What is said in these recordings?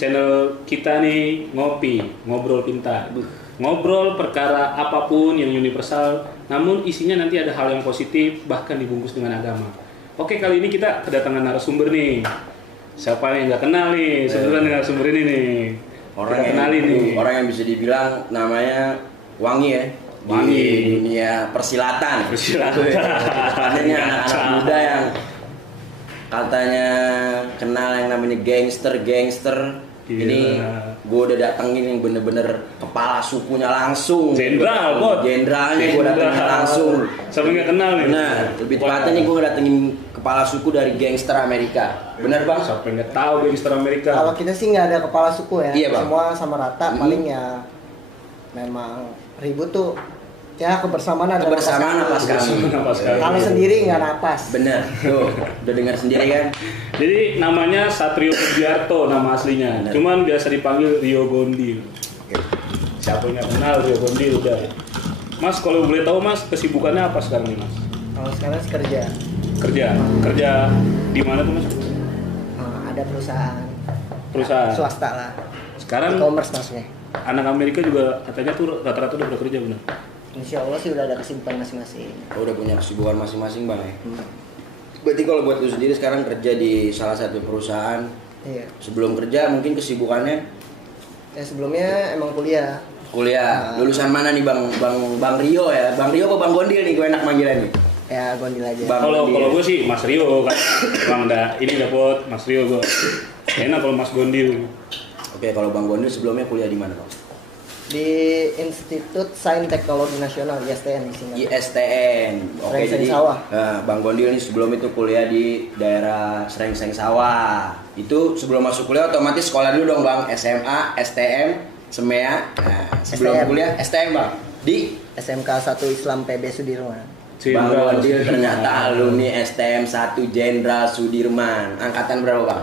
channel kita nih Ngopi, Ngobrol Pintar. Ngobrol perkara apapun yang universal, namun isinya nanti ada hal yang positif, bahkan dibungkus dengan agama. Oke, kali ini kita kedatangan narasumber nih. Siapa yang nggak kenal nih, sebenarnya narasumber ini nih. Orang yang bisa dibilang namanya wangi ya. Wangi. Di dunia persilatan. Katanya anak-anak muda yang katanya kenal yang namanya gangster. Gila. Ini gue udah datengin yang bener-bener kepala sukunya langsung. Jenderal, Bot. Jenderalnya gue datengin langsung. Sampai nggak kenal nih. Benar, lebih tepatnya nih gue datengin kepala suku dari gangster Amerika. Bener bang? Sampai nggak tahu gangster Amerika. Kalau kita sih nggak ada kepala suku ya. Iya, Bang. Semua sama rata. Paling ya memang ribut tuh. Ya kebersamaan ada. Kebersamaan napas kami. Kalau sendiri nggak napas. Bener, tuh udah dengar sendiri kan? Jadi namanya Satrio Pujiarto nama aslinya. Bener. Cuman biasa dipanggil Rio Gondil. Siapa yang nggak kenal Rio Gondil udah. Mas kalau boleh tahu Mas kesibukannya apa sekarang nih Mas? Kalau sekarang sih kerja. Kerja di mana tuh Mas? Ada Perusahaan. swasta lah. Sekarang E-commerce maksudnya. anak Amerika juga katanya tuh rata-rata udah bekerja benar. Insya Allah sih udah ada kesibukan masing-masing. Oh, udah punya kesibukan masing-masing bang ya? Berarti kalau buat lu sendiri sekarang kerja di salah satu perusahaan. Iya. Sebelum kerja mungkin kesibukannya Ya sebelumnya emang kuliah. kuliah. Lulusan mana nih bang Rio ya? Bang Rio apa bang Gondil nih? Gue enak manggilnya nih. Ya Gondil aja. Bang Kalau Gondil. gue sih Mas Rio kan. Bang ini dapet Mas Rio gue. Enak kalau Mas Gondil. Oke, kalau bang Gondil sebelumnya kuliah di mana bang? Di Institut Sains Teknologi Nasional ISTN di sini. ISTN. Oke, Srengseng jadi Sawah. Bang Gondil nih sebelum itu kuliah di daerah Srengseng Sawah. Itu sebelum masuk kuliah otomatis sekolah dulu dong bang, SMA, STM, SEMEA. Nah, sebelum STM. kuliah STM bang di SMK 1 Islam PB Sudirman. Bang Gondil ternyata alumni STM 1 Jenderal Sudirman. Angkatan berapa bang?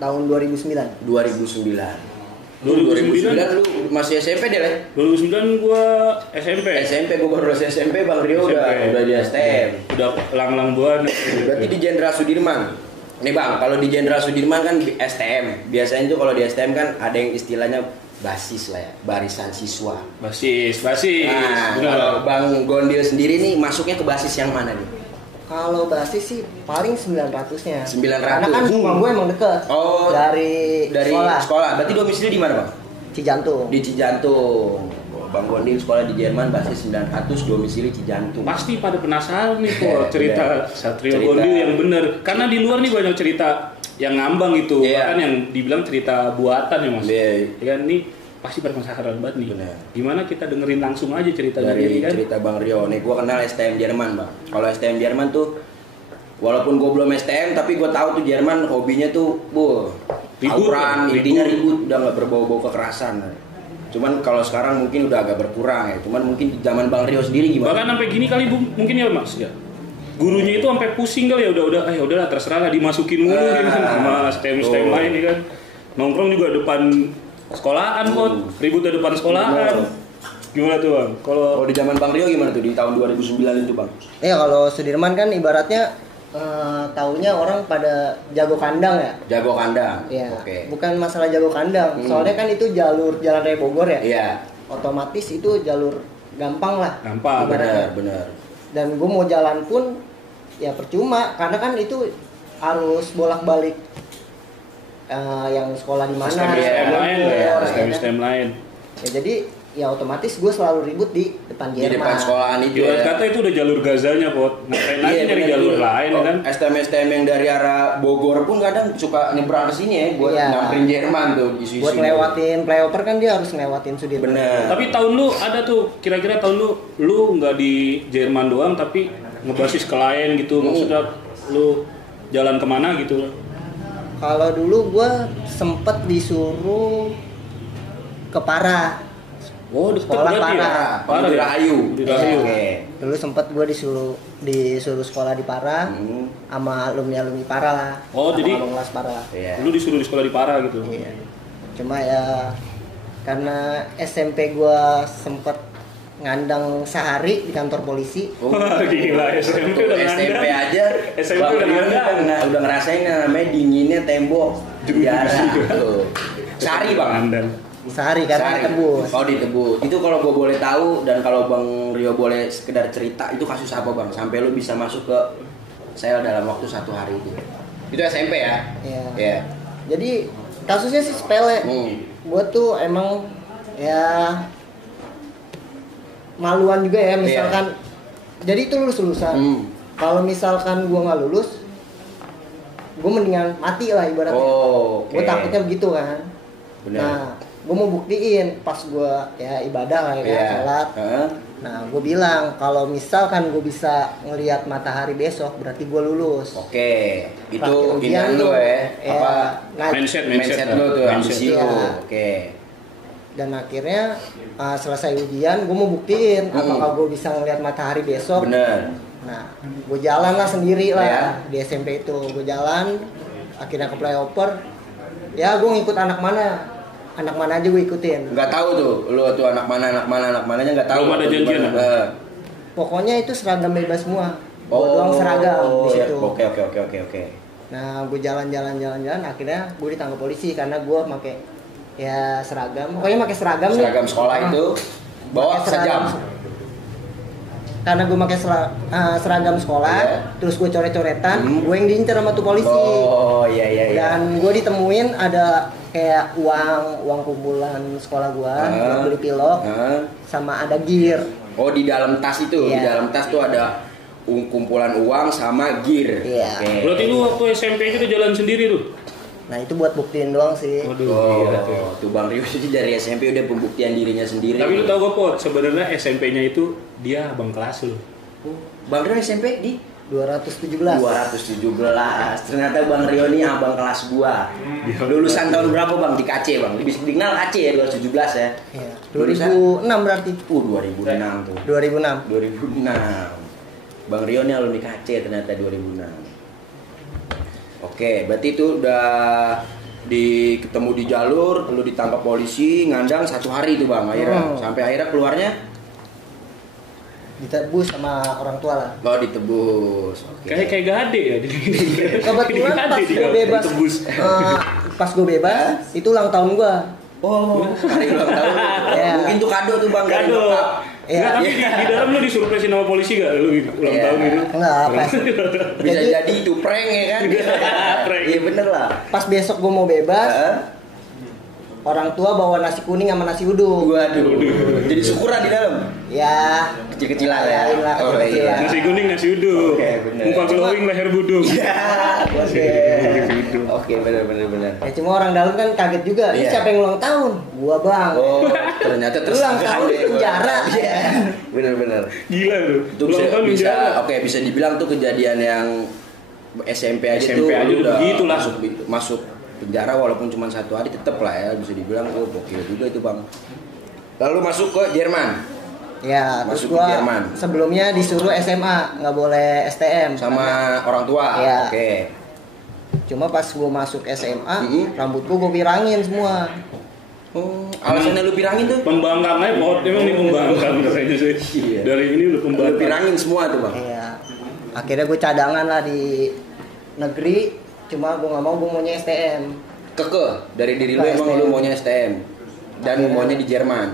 Tahun 2009. 2009. 2009 lu masih SMP deh lah. 2009 gue SMP. SMP gue baru lulus SMP, Bang Rio udah di STM. Udah lang-lang buan. Berarti di Jenderal Sudirman. Nih Bang, kalau di Jenderal Sudirman kan di STM. Biasanya tuh kalau di STM kan ada yang istilahnya basis lah ya, barisan siswa. Basis. Nah, Benar. kalau Bang Gondil sendiri nih masuknya ke basis yang mana nih? Kalau basis sih paling 900-nya. 900. Karena kan rumah gue emang deket. Oh, dari sekolah. Berarti domisili di mana, Bang? Cijantung. Di Cijantung. Bang Gondil sekolah di Jerman, basis 900, domisili Cijantung. Pasti pada penasaran nih kok cerita Satrio Gondil yang bener. Karena di luar nih banyak cerita yang ngambang itu, kan yang dibilang cerita buatan ya Mas. Ya kan nih pasti pada penasaran banget nih. Bener. Gimana kita dengerin langsung aja cerita dari kan? cerita Bang Rio. Nih gua kenal STM Jerman, Bang. Kalau STM Jerman tuh walaupun gua belum STM tapi gua tahu tuh Jerman hobinya tuh tawuran, intinya ribut, udah nggak berbau-bau kekerasan. Cuman kalau sekarang mungkin udah agak berkurang ya. Cuman mungkin di zaman Bang Rio sendiri gimana? Bahkan sampai gini kali Bu, mungkin ya Mas ya. Gurunya itu sampai pusing kali ya udahlah terserah lah dimasukin mulu gitu kan sama STM lain ya kan. Nongkrong juga depan sekolahan ribut di depan sekolahan. Gimana tuh Bang? Kalau di zaman Bang Rio gimana tuh di tahun 2009 itu Bang? Iya, kalau Sudirman kan ibaratnya taunya orang pada jago kandang ya. Jago kandang. Iya. Oke. Bukan masalah jago kandang. Soalnya kan itu jalur Jalan Raya Bogor ya. Iya. Otomatis itu jalur gampang lah. Gampang. Benar. Dan gue mau jalan pun ya percuma karena kan itu harus bolak-balik yang sekolah di mana, STM lain. Ya jadi ya otomatis gue selalu ribut di depan Jerman. Di depan sekolahan itu. Jual kata itu udah jalur Gazanya Pot. Ngapain lagi nyari jalur lain kan? STM yang dari arah Bogor pun kadang suka nyebrang ke sini ya buat nyamperin Jerman tuh isu-isu. Buat ngelewatin flyover kan dia harus ngelewatin Sudirman. Bener. Tapi tahun lu ada tuh kira-kira tahun lu nggak di Jerman doang tapi ngebasis ke lain gitu. Maksudnya lu jalan kemana gitu? Kalau dulu gue sempet disuruh ke Parah. Oh, di sekolah Parah. Parah di Rahayu. Oke. Dulu sempet gue disuruh sekolah di Parah sama alumni Parah lah. Oh, sama jadi alumni Parah. Iya. Lu disuruh di sekolah di Parah gitu. Iya. Cuma ya karena SMP gue sempet ngandang sehari di kantor polisi. Wah, gila SMP udah SMP aja. SMP udah ngandang. Udah ngerasain namanya dinginnya tembok penjara. Sehari bang. Andang. Sehari karena ditebus. Oh ditebus. Itu kalau gue boleh tahu dan kalau Bang Rio boleh sekedar cerita itu kasus apa bang? Sampai lu bisa masuk ke sel dalam waktu 1 hari itu. Itu SMP ya? Iya. Iya. Jadi kasusnya sih sepele. Gue tuh emang ya maluan juga ya misalkan. Jadi itu lulusan. Kalau misalkan gue nggak lulus, gue mendingan mati lah ibaratnya. Oh, Gue takutnya begitu kan. Bener. Nah, gue mau buktiin pas gue ya ibadah lah ya sholat. Nah, gue bilang kalau misalkan gue bisa ngelihat matahari besok, berarti gue lulus. Oke, itu Praktik ujian inian lu ya. apa Mindset lu tuh Mindset. ambisi lu. Iya. Oke. Dan akhirnya selesai ujian, gue mau buktiin apakah gue bisa ngelihat matahari besok. Bener. Nah, gue jalan lah sendiri lah Ya. di SMP itu. Gue jalan, akhirnya ke flyover. Ya, gue ngikut anak mana aja gue ikutin. Nggak tahu tuh, lu tuh anak mananya nggak tahu. Belum ada janjian. Pokoknya itu seragam bebas semua. Gue doang seragam di situ. Oke. Nah, gue jalan, akhirnya gue ditangkap polisi karena gue pakai ya seragam. Pokoknya pakai seragam nih. Seragam sekolah itu bawa Pakai seragam. sejam. Karena gue pakai seragam sekolah, terus gue coret-coretan, gue yang diincar sama tuh polisi. Oh iya. Dan gue ditemuin ada kayak uang kumpulan sekolah gue, beli pilok, sama ada gear. Oh di dalam tas itu, di dalam tas tuh ada kumpulan uang sama gear. Iya. Oke. Berarti lu waktu SMP itu jalan sendiri tuh? Nah itu buat buktiin doang sih. Waduh, gila tuh. Tuh Bang Rio jadi dari SMP udah pembuktian dirinya sendiri. Tapi lu tau gak Pot, sebenarnya SMP-nya itu dia abang kelas lu. Bang Rio SMP di 217. 217. Ternyata Bang Rio ini abang kelas gua. Lulusan tahun berapa Bang di KC Bang? Bisa dikenal KC ya 217 ya. Iya. Lulusan? 2006 berarti. 2006 tuh. 2006. 2006. Bang Rio ini alumni KC ternyata 2006. Oke, berarti itu udah ketemu di jalur, lu ditangkap polisi, ngandang 1 hari itu Bang akhirnya. Sampai akhirnya keluarnya Ditebus sama orang tua lah. lo ditebus. Oke. Kayak gade ya. Kebetulan pas gue bebas, pas gue bebas, itu ulang tahun gue. Oh, hari ulang tahun. Ya. Mungkin tuh kado tuh Bang dari Kado. nyokap. Enggak, tapi di dalam lu disurpresin sama polisi gak? Lu ulang tahun itu? Enggak, pas. Bisa jadi itu prank ya kan? Prank. Iya bener lah. Pas besok gue mau bebas, orang tua bawa nasi kuning sama nasi uduk. Waduh. Jadi syukuran di dalam. Ya, Kecil-kecilan ya. Yain lah, Oh, kecil-kecilan. iya. Nasi kuning, nasi uduk. Oke, bener. Muka glowing, leher buduk. Ya, Oke. Oke, bener. Ya cuma orang dalam kan kaget juga. Ini Iya. siapa yang ulang tahun? Gua Bang. Oh, ternyata Lu ulang tersangka tahun di deh, penjara. Iya. Bener. Gila lu. Itu Ulang tahun bisa penjara. bisa dibilang tuh kejadian yang SMP aja SMP tuh aja lu udah begitu lah. masuk penjara walaupun cuma 1 hari tetep lah ya bisa dibilang gokil juga itu Bang. Lalu masuk ke Jerman Ya, Masuk terus gua ke Jerman. sebelumnya disuruh SMA, nggak boleh STM. sama orang tua. Iya. Oke. Cuma pas gua masuk SMA, rambut gua pirangin semua. Oh, alasannya lu pirangin tuh? Pembangkang aja, Pot. Emang nih pembangkang katanya sih. Iya. Dari ini lu Lu pembangkang. pirangin semua tuh Bang. Iya. Akhirnya gue cadangan lah di negeri, cuma gue nggak mau, gue maunya STM. Keke dari diri lu Ke emang STM. lu maunya STM dan Akhirnya. maunya di Jerman.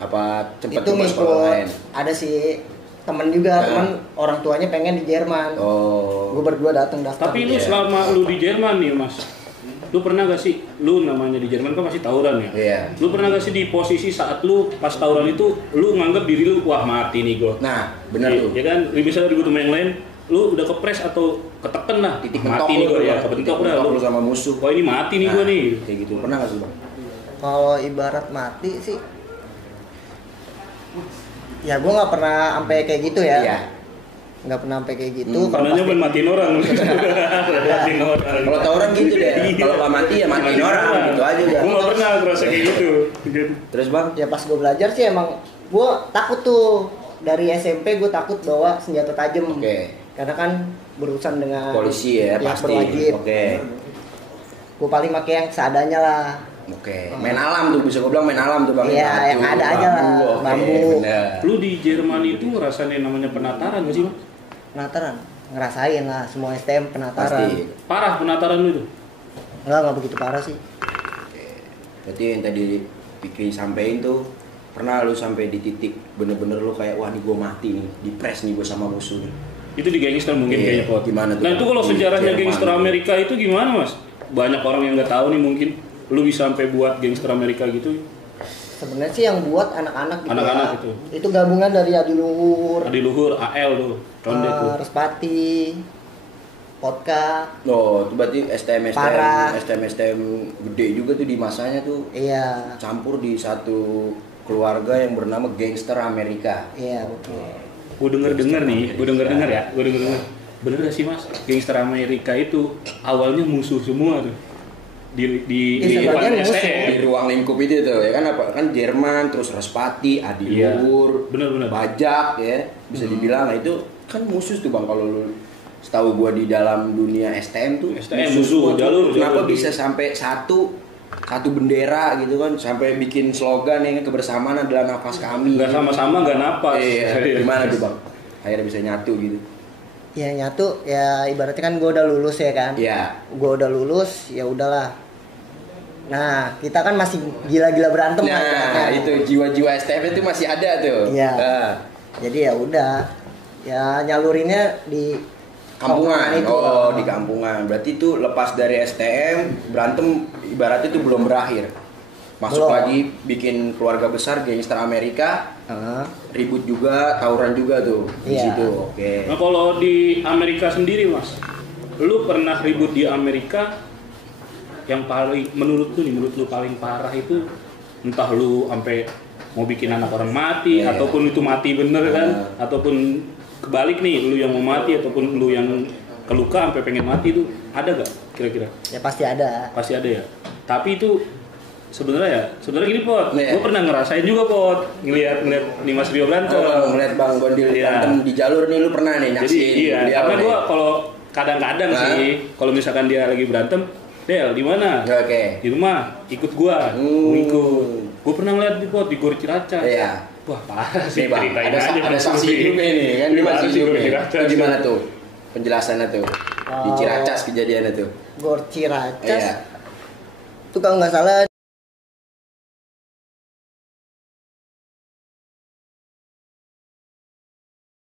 Apa cepet Itu coba sekolah lain? ngikut, ada sih temen juga, temen orang tuanya pengen di Jerman. Oh. Gue berdua datang daftar. Tapi lu Iya. selama lu di Jerman nih, Mas. Lu pernah gak sih, lu namanya di Jerman kan masih tawuran ya? Iya. Lu pernah gak sih di posisi saat lu pas tawuran itu, lu nganggap diri lu, wah mati nih gua. Nah, benar tuh. Ya kan, lebih bisa ribut sama yang lain, lu udah kepres atau keteken lah, Titik mati nih gua ya, kebentok dah lu lu. sama musuh. Wah ini mati nih Nah, gua nih. Kayak gitu. Pernah gak sih Bang? Kalau ibarat mati sih, ya gue nggak pernah sampai kayak gitu ya. Iya. Nggak pernah sampai kayak gitu. Kalau Karena pas nyobain matiin orang. Matiin orang. Kalau tawuran gitu deh. Iya. Kalau nggak mati ya matiin orang gitu aja udah. Gua gak pernah ngerasa kayak gitu. Terus Bang? ya pas gue belajar sih emang gue takut tuh, dari SMP gue takut bawa senjata tajam. Oke. Karena kan berurusan dengan Polisi ya pihak pasti. berwajib. Oke. Gue paling pakai yang seadanya lah. Oke. Main alam tuh bisa gue bilang main alam tuh Bang. Iya, Batu, yang ada aja lah, Oke, bambu. bener. Lu di Jerman itu ngerasain yang namanya penataran gak sih, Mas? Penataran, ngerasain lah semua STM penataran. Pasti. Parah penataran lu itu. Enggak begitu parah sih. Berarti yang tadi Fikri sampein tuh, pernah lu sampai di titik bener-bener lu kayak wah nih gue mati nih, dipres nih gue sama musuh nih. Itu di gangster mungkin kayaknya Pot. Gimana tuh? Nah itu kalau sejarahnya Jerman. gangster Amerika itu gimana Mas? Banyak orang yang nggak tahu nih mungkin. Lu bisa sampai buat gangster Amerika gitu. Sebenarnya sih yang buat anak-anak gitu. Anak-anak ya. itu. Itu gabungan dari Adiluhur, Adiluhur, AL tuh, Conde tuh. Respati, Vodka. Oh, itu berarti STM Parah. gede juga tuh di masanya tuh. Iya. Campur di satu keluarga yang bernama Gangster Amerika. Iya, betul. Gue denger ya. Bener gak sih Mas? Gangster Amerika itu awalnya musuh semua tuh. Di sebagian musuh. STM. Di ruang lingkup itu tuh ya kan apa kan Jerman terus Respati, Adiluhur, bener. Bajak ya bisa dibilang. Nah itu kan musuh tuh Bang kalau lu setahu gua di dalam dunia STM tuh musuh, jalur. Kenapa bisa sampai satu bendera gitu kan sampai bikin slogan yang kebersamaan adalah nafas kami. Gak sama-sama gak napas. Iya. Gimana tuh Bang? Akhirnya bisa nyatu gitu. Ya nyatu ya ibaratnya kan gue udah lulus ya kan. Iya. Gue udah lulus ya udahlah. Nah kita kan masih gila-gila berantem Nah kan. itu jiwa-jiwa STM itu masih ada tuh. Iya. Nah. Jadi ya udah ya nyalurinnya di Kampungan. itu. Oh, di kampungan. Berarti itu lepas dari STM, berantem ibaratnya itu belum berakhir. Masuk Belum. lagi bikin keluarga besar Gangster Amerika, Heeh. ribut juga, tawuran juga tuh di Iya. situ. Oke. Nah kalau di Amerika sendiri Mas, lu pernah ribut di Amerika yang paling menurut lu paling parah itu entah lu sampai mau bikin anak orang mati Iya. ataupun itu mati bener kan ataupun kebalik nih lu yang mau mati ataupun lu yang keluka sampai pengen mati itu ada gak kira-kira? Ya pasti ada. Pasti ada ya. Tapi itu sebenarnya gini Pot, Iya. gue pernah ngerasain juga Pot ngelihat nih Mas Rio berantem. Ngeliat Bang Gondil Iya. berantem di jalur nih lu pernah nih Jadi nyaksiin. iya, Dia karena apa gue nih? kalau kadang-kadang Hah? sih, kalau misalkan dia lagi berantem, Del di mana? Oke. Di rumah, ikut gua, mau ikut. Gue pernah ngeliat di Pot di Gor Ciracas. Iya. Wah parah sih, Nih Bang, ceritain ada, aja. ada saksi hidupnya nih kan, ini Gimana masih sih hidup Gor nih. Ciracas? Itu gimana tuh penjelasannya tuh di Oh. Ciracas kejadiannya tuh? Gor Ciracas. Iya. Itu kalau nggak salah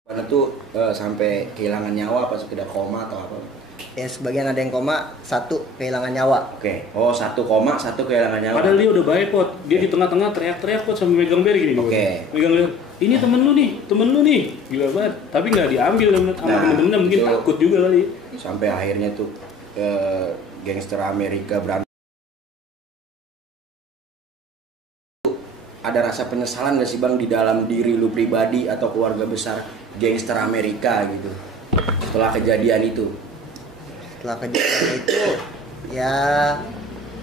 Mana tuh sampai kehilangan nyawa apa sekedar koma atau apa? ya sebagian ada yang koma, satu kehilangan nyawa. Oke. Oh, 1 koma, 1 kehilangan nyawa. Padahal dia udah baik Pot, dia di tengah-tengah teriak-teriak Pot sambil megang beri gini. Oke. Megang beri. Ini temen lu nih, gila banget. Tapi nggak diambil sama Nah, temen-temennya, mungkin itu. takut juga kali. Sampai akhirnya tuh gangster Amerika berantem. Ada rasa penyesalan gak sih Bang di dalam diri lu pribadi atau keluarga besar gangster Amerika gitu setelah kejadian itu? Setelah kejadian itu ya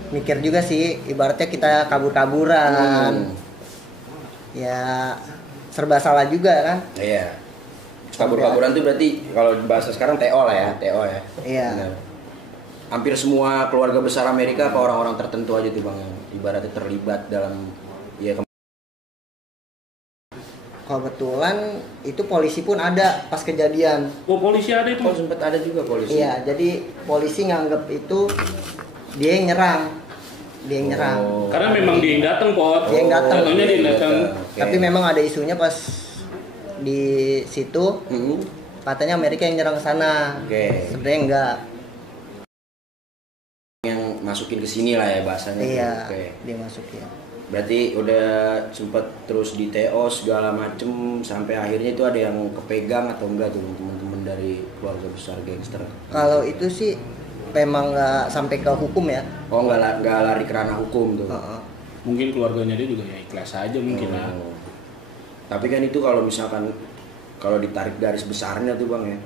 mikir juga sih, ibaratnya kita kabur-kaburan. Ya serba salah juga kan. Iya. Kabur-kaburan tuh berarti kalau bahasa sekarang TO lah ya, TO ya. Iya. Benar. Hampir semua keluarga besar Amerika apa orang-orang tertentu aja tuh Bang yang ibaratnya terlibat dalam ya Kebetulan itu polisi pun ada pas kejadian. Oh polisi ada itu. oh, sempat ada juga polisi. Iya, jadi polisi nganggep itu dia yang nyerang. Dia yang nyerang. Oh. Karena memang dia yang datang Pot. Dia yang datang. Contohnya dia yang datang. Oke. Tapi memang ada isunya pas di situ Mm-mm. katanya Amerika yang nyerang sana. Oke. Sebenarnya enggak. Yang masukin ke sini lah ya bahasanya. Iya, Oke. dia masukin. Berarti udah sempet terus di TO segala macem sampai akhirnya itu ada yang kepegang atau enggak tuh teman-teman dari keluarga besar gangster? Kalau itu sih memang nggak sampai ke hukum ya. Oh nggak lari ke ranah hukum tuh? Heeh. Mungkin keluarganya dia juga ya ikhlas aja mungkin lah. Oh. Tapi kan itu kalau misalkan kalau ditarik garis besarnya tuh Bang ya.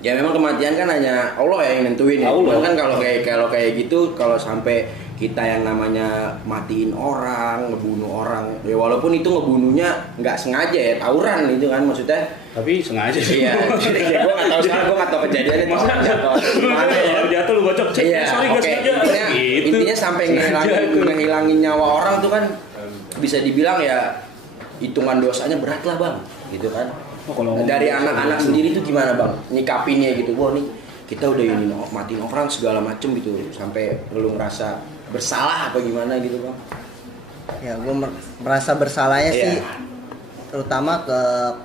Ya memang kematian kan hanya Allah yang nentuin ya. Allah. Kan kalau kayak gitu kalau sampai kita yang namanya matiin orang, ngebunuh orang, ya walaupun itu ngebunuhnya nggak sengaja ya, tawuran itu kan maksudnya. Tapi sengaja sih. Iya, ya, gue nggak tahu sekarang, gue nggak tahu kejadiannya Masa mana ya. jatuh lu bocok. Iya, Sorry nggak oke. sengaja. Gitu. Intinya sampai ngehilangin nyawa orang tuh kan bisa dibilang ya hitungan dosanya berat lah Bang, gitu kan. Oh, kalau Dari anak-anak sendiri tuh gimana Bang nyikapinnya gitu? Wah nih kita udah ini matiin orang segala macem gitu sampai lu ngerasa bersalah apa gimana gitu bang? Ya gue merasa bersalahnya Iya. sih terutama ke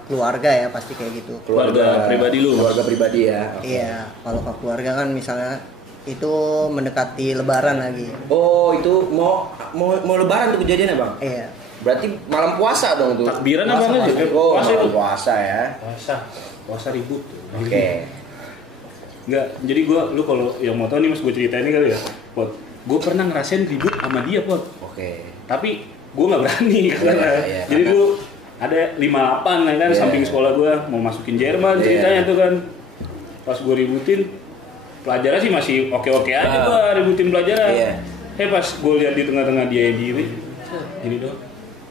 keluarga ya, pasti kayak gitu. Keluarga pribadi lu. Keluarga pribadi ya. Iya, kalau ke keluarga kan misalnya itu mendekati lebaran lagi. Oh itu mau lebaran tuh kejadiannya bang? Iya. Berarti malam puasa dong tuh? Takbiran apa enggak sih? Oh Puasa itu. malam puasa ya. Puasa ribut. Oke. Enggak, jadi lu kalau yang mau tahu nih Mas, gue ceritain ini kali ya. Pot, gue pernah ngerasain ribut sama dia, Pot. Oke. Tapi gue nggak berani karena iya, jadi karena- dulu ada 58 kan Iya. samping sekolah gue mau masukin Jerman ceritanya tuh kan. Pas gue ributin pelajaran sih masih oke-oke aja gue ributin pelajaran. Iya. Pas gue lihat di tengah-tengah dia yang diri, ini dong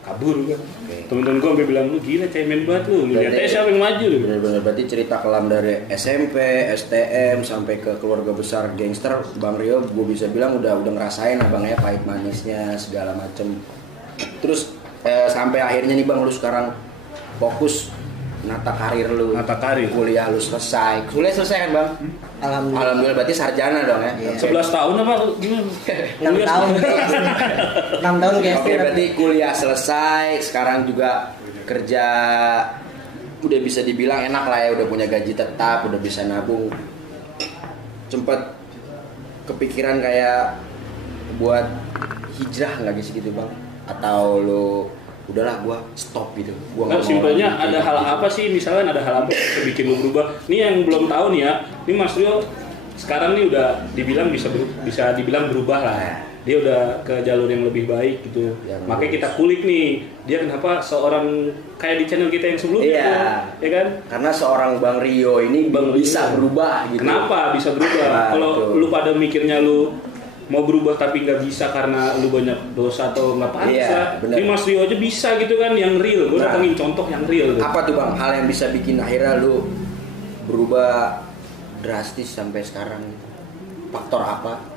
kabur kan. Temen-temen gue sampai bilang lu gila cemen banget lu lihat aja siapa yang maju lu. Benar-benar berarti cerita kelam dari SMP, STM sampai ke keluarga besar gangster, Bang Rio, gue bisa bilang udah ngerasain abangnya pahit manisnya segala macem. Terus sampai akhirnya nih bang, lu sekarang fokus nata karir lu, Nata karir. kuliah lu selesai kan bang? Alhamdulillah. Alhamdulillah berarti sarjana dong ya. Iya. 11 tahun apa gimana? 6 tahun. 6 tahun guys. Oke, berarti kuliah selesai, sekarang juga kerja udah bisa dibilang enak lah ya, udah punya gaji tetap, udah bisa nabung. Sempet kepikiran kayak buat hijrah nggak sih gitu bang? Atau lo udahlah gua stop gitu, gua Nah, nggak mau simpelnya lagi ada kayak hal gitu. apa sih, misalkan ada hal apa yang bikin lu berubah? Ini yang belum tahu nih ya, ini Mas Rio sekarang nih udah dibilang bisa dibilang berubah lah. Dia udah ke jalur yang lebih baik gitu. Yang Makanya lurus. kita kulik nih, dia kenapa seorang kayak di channel kita yang sebelumnya Iya. tuh, ya kan? Karena seorang Bang Rio ini Bang bisa Rio. berubah gitu. Kenapa bisa berubah? Nah, Kalau betul. lu pada mikirnya lu mau berubah tapi nggak bisa karena lu banyak dosa atau nggak pantas Iya, lah. benar. Ini Mas Rio aja bisa gitu kan, yang real. Gue Nah. datengin contoh yang real. Gitu. Apa tuh bang hal yang bisa bikin akhirnya lu berubah drastis sampai sekarang gitu? Faktor apa?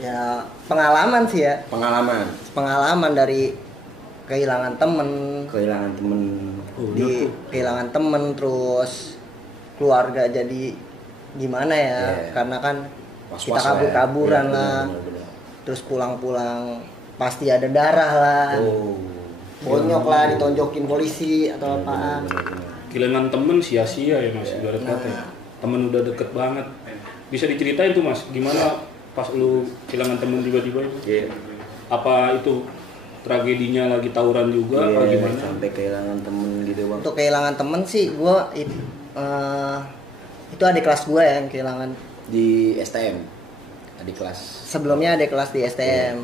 Ya pengalaman sih ya. Pengalaman, Dari kehilangan temen, kehilangan temen. kehilangan temen, terus keluarga jadi gimana ya? Iya. Karena kan Was-was kita lah ya. kabur-kaburan Iya, lah. benar-benar. Terus pulang-pulang pasti ada darah lah. Oh. Bonyok lah, ditonjokin polisi atau apaan. Benar-benar. Kehilangan temen sia-sia ya Mas, ibarat kata ya. Temen udah deket banget. Bisa diceritain tuh Mas, gimana pas lu kehilangan temen tiba-tiba itu? Iya. Apa itu tragedinya lagi tawuran juga apa Iya, gimana? sampai kehilangan temen gitu bang. Untuk kehilangan temen sih, itu adik kelas gue yang kehilangan. Di STM, adik kelas. Sebelumnya adik kelas di STM.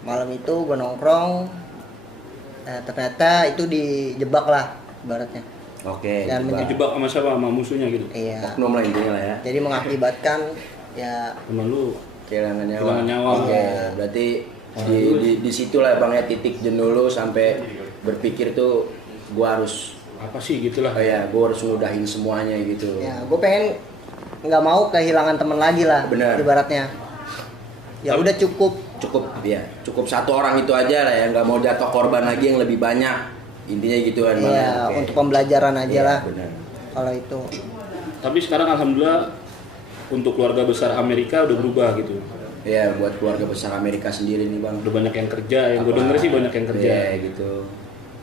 Malam itu gue nongkrong, ternyata itu dijebak lah, ibaratnya. Oke. Dan coba. Dijebak sama siapa? Sama musuhnya gitu. Iya. Oknum lah intinya lah ya. Jadi mengakibatkan ya Temen lu Kehilangan nyawa. Kehilangan nyawa. Oke. Iya. Berarti di situ lah bang ya titik jenuh lu sampai berpikir tuh gua harus apa sih gitulah. gua harus ngudahin semuanya gitu. ya gue pengen nggak mau kehilangan temen lagi lah, Benar. ibaratnya. Ya udah cukup. Cukup satu orang itu aja lah ya, nggak mau jatuh korban lagi yang lebih banyak. Intinya gitu kan bang. Iya, Oke. untuk pembelajaran aja Iya, lah. benar. Kalau itu. Tapi sekarang alhamdulillah untuk keluarga besar Amerika udah berubah gitu. Iya, buat keluarga besar Amerika sendiri nih bang. Udah banyak yang kerja, yang gue denger sih banyak yang kerja. Iya gitu.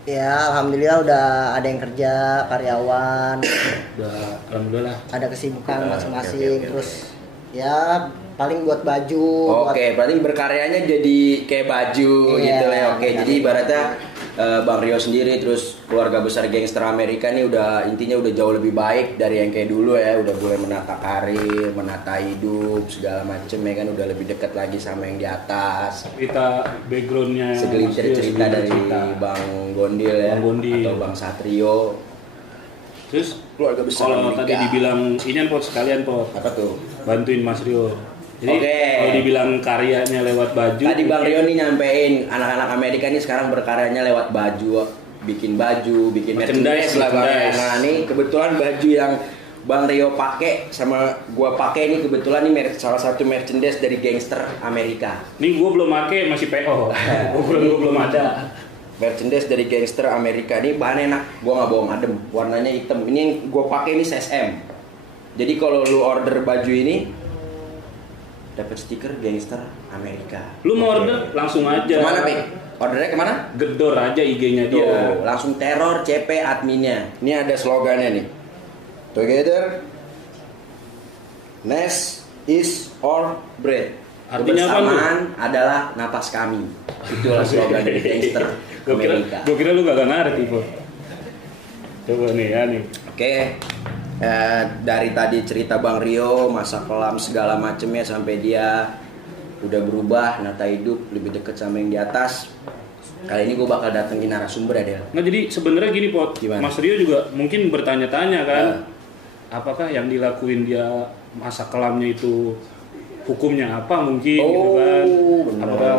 Ya, alhamdulillah udah ada yang kerja, karyawan, Udah alhamdulillah. ada kesibukan Oke, masing-masing. oke. Terus ya paling buat baju. Oke, berarti berkaryanya jadi kayak baju Iya, gitu lah. Oke, berkarya. jadi ibaratnya Bang Rio sendiri terus keluarga besar gangster Amerika nih udah intinya udah jauh lebih baik dari yang kayak dulu ya, udah boleh menata karir, menata hidup segala macem ya kan, udah lebih dekat lagi sama yang di atas. Cerita backgroundnya Segelintir Mas Rio, cerita dari cerita. Bang Gondil ya, Bang Gondil. atau Bang Satrio. Terus Keluarga besar kalau Amerika. tadi dibilang ini pot sekalian pot Apa tuh? bantuin Mas Rio. Jadi Oke. kalau dibilang karyanya lewat baju. Tadi Bang Rio nih nyampein anak-anak Amerika nih sekarang berkaryanya lewat baju, bikin merchandise lah Bang. Merchandise. Nah, ini kebetulan baju yang Bang Rio pakai sama gua pakai ini kebetulan nih salah satu merchandise dari gangster Amerika. Nih gue belum make masih PO. Gue belum ada. Merchandise dari gangster Amerika ini bahan enak, gua nggak bohong adem, warnanya hitam. Ini yang gua pakai ini size M. Jadi kalau lu order baju ini dapat stiker gangster Amerika. Lu mau order langsung aja. Kemana, Pik? Ordernya kemana? Gedor aja IG-nya dia. Tuh, langsung teror CP adminnya. Ini ada slogannya nih. Together, Nest is our bread. Artinya apa, Kebersamaan adalah napas kami. Itulah slogan dari gangster Amerika. Gue kira lu gak ngerti, Po. Coba nih ya nih. Oke. Dari tadi cerita Bang Rio, masa kelam segala macemnya sampai dia udah berubah, nata hidup lebih deket sama yang di atas. Kali ini gue bakal datengin narasumber ya, Del. Nah, jadi sebenarnya gini, Pot. Gimana? Mas Rio juga mungkin bertanya-tanya kan, apakah yang dilakuin dia masa kelamnya itu hukumnya apa mungkin gitu kan? Bener. Apakah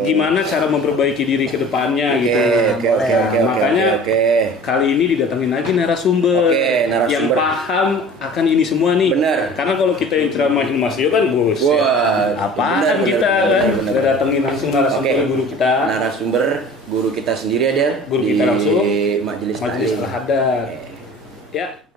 gimana cara memperbaiki diri ke depannya gitu. Oke. Makanya kali ini didatengin lagi narasumber, narasumber yang paham akan ini semua nih. Bener. Karena kalau kita yang ceramahin Mas Rio kan bos. Apaan kita kan? Udah datengin langsung narasumber guru kita. Narasumber guru kita sendiri ada Guru kita langsung majelis Al-Hadar. Ya.